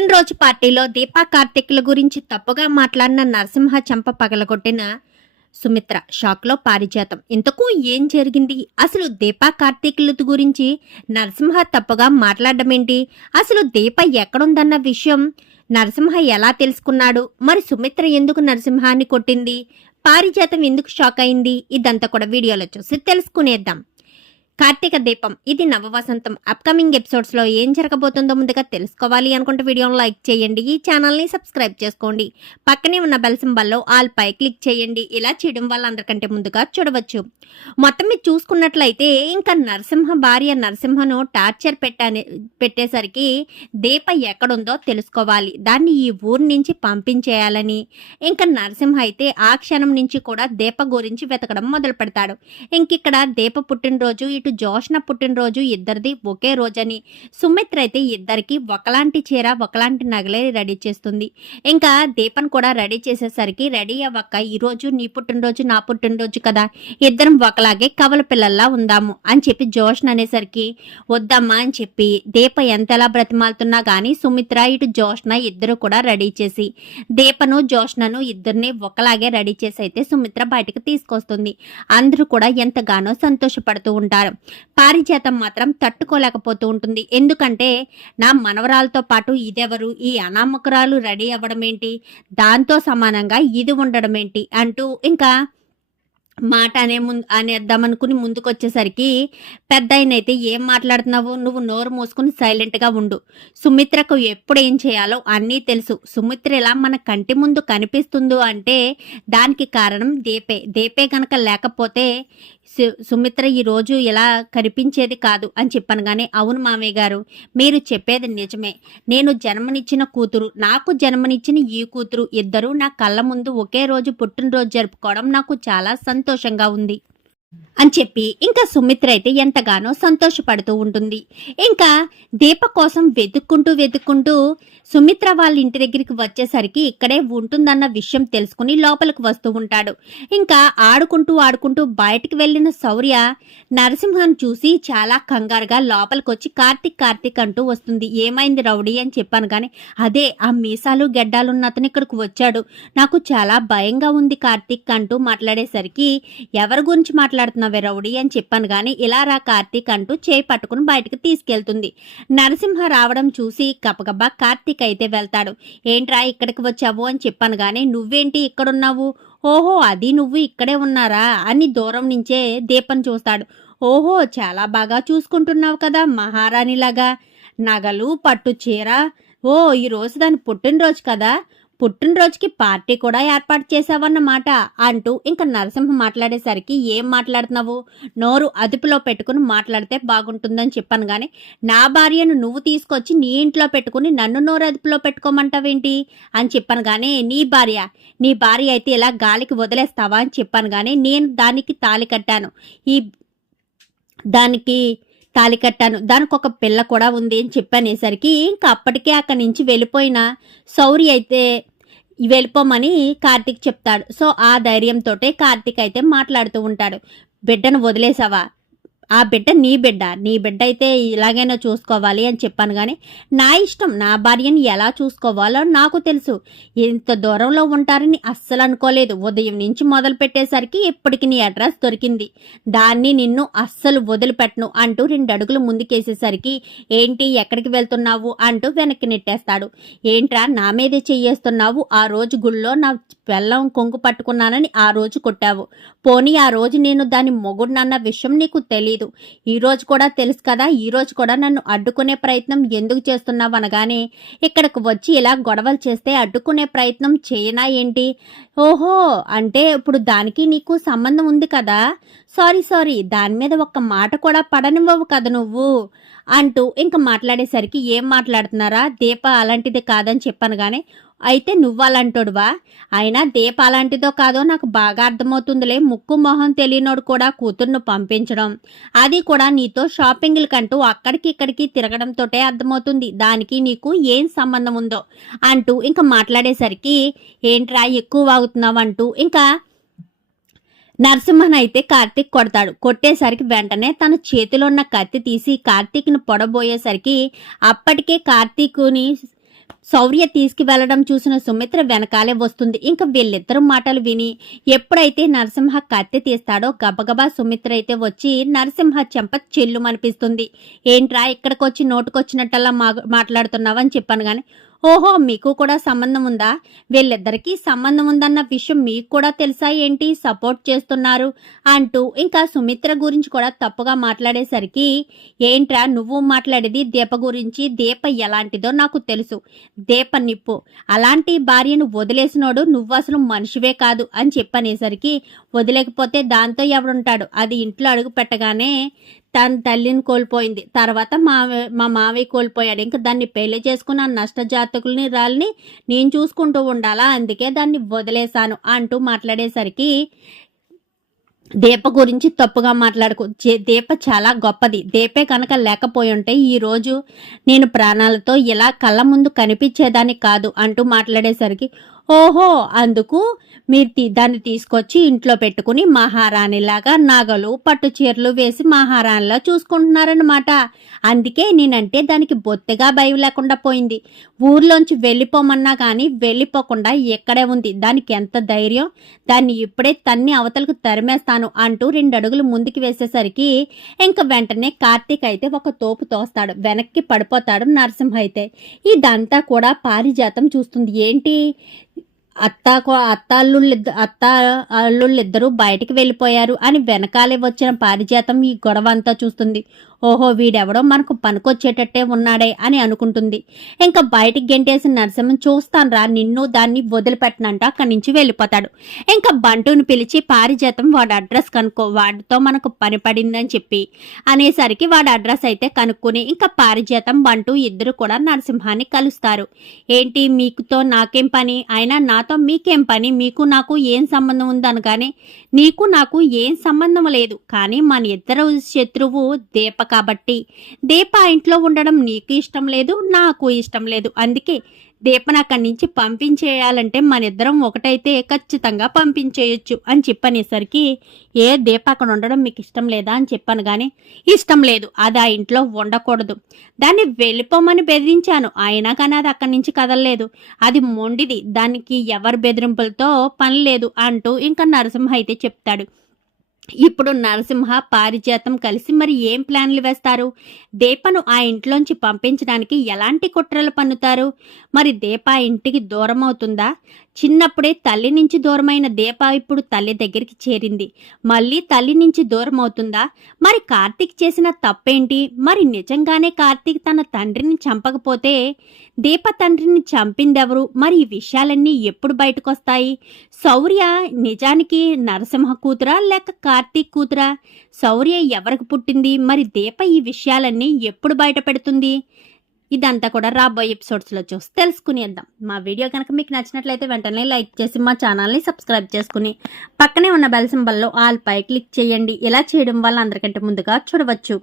పుట్టినరోజు పార్టీలో దీపా కార్తిక్ల గురించి తప్పుగా మాట్లాడిన నరసింహ చెంప పగలగొట్టిన సుమిత్ర షాక్లో పారిజాతం. ఇంతకు ఏం జరిగింది? అసలు దీపా కార్తిక్ల గురించి నరసింహ తప్పుగా మాట్లాడమేంటి? అసలు దీప ఎక్కడుందన్న విషయం నరసింహ ఎలా తెలుసుకున్నాడు? మరి సుమిత్ర ఎందుకు నరసింహాన్ని కొట్టింది? పారిజాతం ఎందుకు షాక్ అయింది? ఇదంతా కూడా వీడియోలో చూసి తెలుసుకునేద్దాం. కార్తీక దీపం ఇది నవవసంతం అప్కమింగ్ ఎపిసోడ్స్ లో ఏం జరగబోతుందో ముందుగా తెలుసుకోవాలి అనుకుంటే వీడియోని లైక్ చేయండి, ఈ ఛానల్ ని సబ్స్క్రైబ్ చేసుకోండి, పక్కనే ఉన్న బెల్ సింబల్ లో ఆల్ పై క్లిక్ చేయండి. ఇలా చేయడం వల్ల అందరికంటే ముందుగా చూడవచ్చు. మొత్తం మీరు చూసుకున్నట్లయితే ఇంకా నరసింహ భార్య నరసింహను టార్చర్ పెట్టేసరికి దీప ఎక్కడుందో తెలుసుకోవాలి, దాన్ని ఈ ఊరి నుంచి పంపించేయాలని ఇంకా నరసింహ అయితే ఆ క్షణం నుంచి కూడా దీప గురించి వెతకడం మొదలు పెడతాడు. ఇంకిక్కడ దీప పుట్టినరోజు, ఇటు జోష్న పుట్టినరోజు, ఇద్దరిది ఒకే రోజని సుమిత్ర అయితే ఇద్దరికి ఒకలాంటి చీర ఒకలాంటి నగలే రెడీ చేస్తుంది. ఇంకా దీపన్ కూడా రెడీ చేసేసరికి రెడీ అవ్వక ఈరోజు నీ పుట్టినరోజు నా పుట్టినరోజు కదా, ఇద్దరం ఒకలాగే కవల పిల్లల్లా ఉందాము అని చెప్పి జోష్న అనేసరికి వద్దమ్మా అని చెప్పి దీప ఎంతలా బ్రతిమాలుతున్నా గానీ సుమిత్ర ఇటు జోష్న ఇద్దరు కూడా రెడీ చేసి దీపను జోష్నను ఇద్దరిని ఒకలాగే రెడీ చేసి అయితే సుమిత్ర బయటకు తీసుకొస్తుంది. అందరూ కూడా ఎంతగానో సంతోషపడుతూ ఉంటారు. పారిజాతం మాత్రం తట్టుకోలేకపోతూ ఉంటుంది. ఎందుకంటే నా మనవరాలతో పాటు ఇదెవరు, ఈ అనామకురాలు రెడీ అవ్వడం ఏంటి, దాంతో సమానంగా ఇది ఉండడం ఏంటి అంటూ ఇంకా మాట అనేద్దామనుకుని ముందుకొచ్చేసరికి పెద్ద అయితే ఏం మాట్లాడుతున్నావు, నువ్వు నోరు మూసుకుని సైలెంట్గా ఉండు, సుమిత్రకు ఎప్పుడు ఏం చేయాలో అన్నీ తెలుసు, సుమిత్ర ఇలా మన కంటి ముందు కనిపిస్తుందో అంటే దానికి కారణం దీపే కనుక లేకపోతే సుమిత్ర ఈరోజు ఇలా కనిపించేది కాదు అని చెప్పాను. కానీ అవును మామయ్య గారు, మీరు చెప్పేది నిజమే, నేను జన్మనిచ్చిన కూతురు, నాకు జన్మనిచ్చిన ఈ కూతురు ఇద్దరు నా కళ్ళ ముందు ఒకే రోజు పుట్టినరోజు జరుపుకోవడం నాకు చాలా సంతోషంగా ఉంది అని చెప్పి ఇంకా సుమిత్ర అయితే ఎంతగానో సంతోషపడుతూ ఉంటుంది. ఇంకా దీప కోసం వెతుక్కుంటూ సుమిత్ర వాళ్ళ ఇంటి దగ్గరికి వచ్చేసరికి ఇక్కడే ఉంటుందన్న విషయం తెలుసుకుని లోపలికి వస్తూ ఉంటాడు. ఇంకా ఆడుకుంటూ బయటికి వెళ్ళిన శౌర్య నరసింహను చూసి చాలా కంగారుగా లోపలికి వచ్చి కార్తిక్ అంటూ వస్తుంది. ఏమైంది రౌడీ అని చెప్పాను. కానీ అదే ఆ మీసాలు గెడ్డాలున్న అతను ఇక్కడికి వచ్చాడు, నాకు చాలా భయంగా ఉంది కార్తిక్ అంటూ మాట్లాడేసరికి ఎవరి గురించి మాట్లాడుతున్నావే రౌడీ అని చెప్పాను. కానీ ఇలా రా కార్తిక్ అంటూ చేయి పట్టుకుని బయటకు తీసుకెళ్తుంది. నరసింహ రావడం చూసి గబగబా కార్తిక్ అయితే వెళ్తాడు. ఏంట్రా ఇక్కడికి వచ్చావు అని చెప్పాను. కానీ నువ్వేంటి ఇక్కడున్నావు, ఓహో అది నువ్వు ఇక్కడే ఉన్నారా అని దూరం నుంచే దీపం చూస్తాడు. ఓహో చాలా బాగా చూసుకుంటున్నావు కదా మహారాణిలాగా, నగలు పట్టు చీర, ఓ ఈరోజు దాని పుట్టినరోజు కదా, పుట్టినరోజుకి పార్టీ కూడా ఏర్పాటు చేసావన్నమాట అంటూ ఇంకా నరసింహ మాట్లాడేసరికి ఏం మాట్లాడుతున్నావు, నోరు అదుపులో పెట్టుకుని మాట్లాడితే బాగుంటుందని చెప్పాను. కానీ నా భార్యను నువ్వు తీసుకొచ్చి నీ ఇంట్లో పెట్టుకుని నన్ను నోరు అదుపులో పెట్టుకోమంటావేంటి అని చెప్పాను. కానీ నీ భార్య అయితే ఇలా గాలికి వదిలేస్తావా అని చెప్పాను. కానీ నేను దానికి తాళి కట్టాను, దానికి ఒక పిల్ల కూడా ఉంది అని చెప్పనేసరికి ఇంకా అప్పటికే అక్కడి నుంచి వెళ్ళిపోయిన శౌర్య అయితే వెళ్ళిపోమని కార్తిక్ చెప్తాడు. సో ఆ ధైర్యంతో కార్తిక్ అయితే మాట్లాడుతూ ఉంటాడు. బిడ్డను వదిలేసావా, ఆ బిడ్డ నీ బిడ్డ అయితే ఇలాగైనా చూసుకోవాలి అని చెప్పాను. కానీ నా ఇష్టం, నా భార్యని ఎలా చూసుకోవాలో నాకు తెలుసు, ఇంత దూరంలో ఉంటారని అస్సలు అనుకోలేదు, ఉదయం నుంచి మొదలు పెట్టేసరికి ఇప్పటికి నీ అడ్రస్ దొరికింది, దాన్ని నిన్ను అస్సలు వదిలిపెట్టను అంటూ 2 అడుగులు ముందుకేసేసరికి ఏంటి ఎక్కడికి వెళ్తున్నావు అంటూ వెనక్కి నెట్టేస్తాడు. ఏంట్రా నా మీదే చెయ్యేస్తున్నావు, ఆ రోజు గుళ్ళో నా బెల్లం కొంగు పట్టుకున్నానని ఆ రోజు కొట్టావు, పోనీ ఆ రోజు నేను దాని మొగుడినన్న విషయం నీకు తెలియదు, ఈ రోజు కూడా తెలుసు కదా, ఈ రోజు కూడా నన్ను అడ్డుకునే ప్రయత్నం ఎందుకు చేస్తున్నావు అనగానే ఇక్కడికి వచ్చి ఇలా గొడవలు చేస్తే అడ్డుకునే ప్రయత్నం చేయనా ఏంటి, ఓహో అంటే ఇప్పుడు దానికి నీకు సంబంధం ఉంది కదా, సారీ దాని మీద ఒక్క మాట కూడా పడనివ్వవు కదా నువ్వు అంటూ ఇంకా మాట్లాడేసరికి ఏం మాట్లాడుతున్నారా, దీప అలాంటిది కాదని చెప్పాను. కానీ అయితే నువ్వు అలాంటోడువా, అయినా దీప అలాంటిదో కాదో నాకు బాగా అర్థమవుతుందిలే, ముక్కు మొహం తెలియనోడు కూడా కూతుర్ను పంపించడం, అది కూడా నీతో షాపింగ్లకంటూ అక్కడికి ఇక్కడికి తిరగడంతో అర్థమవుతుంది, దానికి నీకు ఏం సంబంధం ఉందో అంటూ ఇంకా మాట్లాడేసరికి ఏంట్రా ఎక్కువ వాగుతున్నావు అంటూ ఇంకా నరసింహన్ అయితే కార్తీక్ కొడతాడు. కొట్టేసరికి వెంటనే తన చేతిలో ఉన్న కత్తి తీసి కార్తీక్ని పొడబోయేసరికి అప్పటికే కార్తీక్ని శౌర్య తీసుకువెళ్లడం చూసిన సుమిత్ర వెనకాలే వస్తుంది. ఇంకా వీళ్ళిద్దరు మాటలు విని ఎప్పుడైతే నరసింహ కత్తి తీస్తాడో గబగబా సుమిత్ర అయితే వచ్చి నరసింహ చెంప చెల్లుమనిపిస్తుంది. ఏంట్రా ఇక్కడికి వచ్చి నోటుకొచ్చినట్టల్లా మాట్లాడుతున్నావని చెప్పాను గాని, ఓహో మీకు కూడా సంబంధం ఉందా, వీళ్ళిద్దరికీ సంబంధం ఉందన్న విషయం మీకు కూడా తెలుసా ఏంటి, సపోర్ట్ చేస్తున్నారు అంటూ ఇంకా సుమిత్ర గురించి కూడా తప్పుగా మాట్లాడేసరికి, ఏంట్రా నువ్వు మాట్లాడేది దీప గురించి, దీప ఎలాంటిదో నాకు తెలుసు, దీప నిప్పు, అలాంటి భార్యను వదిలేసినోడు నువ్వు అసలు మనిషివే కాదు అని చెప్పనేసరికి, వదిలేకపోతే దాంతో ఎవడుంటాడు, అది ఇంట్లో అడుగు పెట్టగానే తన తల్లిని కోల్పోయింది, తర్వాత మా మావయ్య కోల్పోయాడు, ఇంకా దాన్ని పెళ్లి చేసుకున్న నష్టజాతకుల్ని రాళ్ళని నేను చూసుకుంటూ ఉండాలా, అందుకే దాన్ని వదిలేశాను అంటూ మాట్లాడేసరికి, దీప గురించి తప్పుగా మాట్లాడుకో, దీప చాలా గొప్పది, దీపే కనుక లేకపోయి ఉంటే ఈరోజు నేను ప్రాణాలతో ఇలా కళ్ళ ముందు కనిపించేదాన్ని కాదు అంటూ మాట్లాడేసరికి, ఓహో అందుకు మీరు దాన్ని తీసుకొచ్చి ఇంట్లో పెట్టుకుని మహారాణిలాగా నగలు పట్టు చీరలు వేసి మహారాణిలా చూసుకుంటున్నారనమాట, అందుకే నేనంటే దానికి బొత్తిగా భయం లేకుండా పోయింది, ఊర్లోంచి వెళ్ళిపోమన్నా కానీ వెళ్ళిపోకుండా ఎక్కడే ఉంది, దానికి ఎంత ధైర్యం, దాన్ని ఇప్పుడే తన్ని అవతలకు తరిమేస్తాను అంటూ 2 అడుగులు ముందుకు వేసేసరికి ఇంకా వెంటనే కార్తీక్ అయితే ఒక తోపు తోస్తాడు, వెనక్కి పడిపోతాడు నరసింహ అయితే. ఇదంతా కూడా పారిజాతం చూస్తుంది. ఏంటి అత్త అల్లుళ్ళిద్దరూ బయటికి వెళ్ళిపోయారు అని వెనకాలే వచ్చిన పారిజాతం ఈ గొడవ అంతా చూస్తుంది. ఓహో వీడెవడో మనకు పనికొచ్చేటట్టే ఉన్నాడే అని అనుకుంటుంది. ఇంకా బయటికి గెంటేసిన నరసింహం, చూస్తాన్రా నిన్ను దాన్ని వదిలిపెట్టనంట అక్కడి నుంచి వెళ్ళిపోతాడు. ఇంకా బంటుని పిలిచి పారిజాతం వాడు అడ్రస్ కనుక్కో, వాడితో మనకు పని పడిందని చెప్పి అనేసరికి వాడు అడ్రస్ అయితే కనుక్కుని ఇంకా పారిజాతం బంటు ఇద్దరు కూడా నరసింహాన్ని కలుస్తారు. ఏంటి మీకుతో నాకేం పని, అయినా నాతో మీకేం పని, మీకు నాకు ఏం సంబంధం ఉందనగానే, నీకు నాకు ఏం సంబంధం లేదు, కానీ మన ఇద్దరు శత్రువు దీప కాబట్టి దీప ఇంట్లో ఉండడం నీకు ఇష్టం లేదు, నాకు ఇష్టం లేదు, అందుకే దీపను అక్కడి నుంచి పంపించేయాలంటే మన ఇద్దరం ఒకటైతే ఖచ్చితంగా పంపించేయొచ్చు అని చెప్పనేసరికి, ఏ దీప అక్కడ ఉండడం మీకు ఇష్టం లేదా అని చెప్పాను కానీ, ఇష్టం లేదు, అది ఆ ఇంట్లో ఉండకూడదు, దాన్ని వెళ్ళిపోమని బెదిరించాను, అయినా కానీ అది అక్కడి నుంచి కదలలేదు, అది మొండిది, దానికి ఎవరి బెదిరింపులతో పని లేదు అంటూ ఇంకా నరసింహ అయితే చెప్తాడు. ఇప్పుడు నరసింహ పారిజాతం కలిసి మరి ఏం ప్లాన్లు వేస్తారు, దీపను ఆ ఇంట్లోంచి పంపించడానికి ఎలాంటి కుట్రలు పన్నుతారు, మరి దీప ఇంటికి దూరం అవుతుందా, చిన్నప్పుడే తల్లి నుంచి దూరమైన దీప ఇప్పుడు తల్లి దగ్గరికి చేరింది, మళ్ళీ తల్లి నుంచి దూరం అవుతుందా, మరి కార్తీక్ చేసిన తప్పేంటి, మరి నిజంగానే కార్తీక్ తన తండ్రిని చంపకపోతే దీప తండ్రిని చంపిందెవరు, మరి ఈ విషయాలన్నీ ఎప్పుడు బయటకొస్తాయి, శౌర్య నిజానికి నరసింహ కూతురా లేక కార్తీక్ కూతురా, శౌర్య ఎవరికి పుట్టింది, మరి దీప ఈ విషయాలన్నీ ఎప్పుడు బయట పెడుతుంది, ఇదంతా కూడా రాబోయే ఎపిసోడ్స్లో చూసి తెలుసుకునేద్దాం. మా వీడియో కనుక మీకు నచ్చినట్లయితే వెంటనే లైక్ చేసి మా ఛానల్ని సబ్స్క్రైబ్ చేసుకుని పక్కనే ఉన్న బెల్ సింబల్లో ఆల్ పై క్లిక్ చేయండి. ఇలా చేయడం వల్ల అందరికంటే ముందుగా చూడవచ్చు.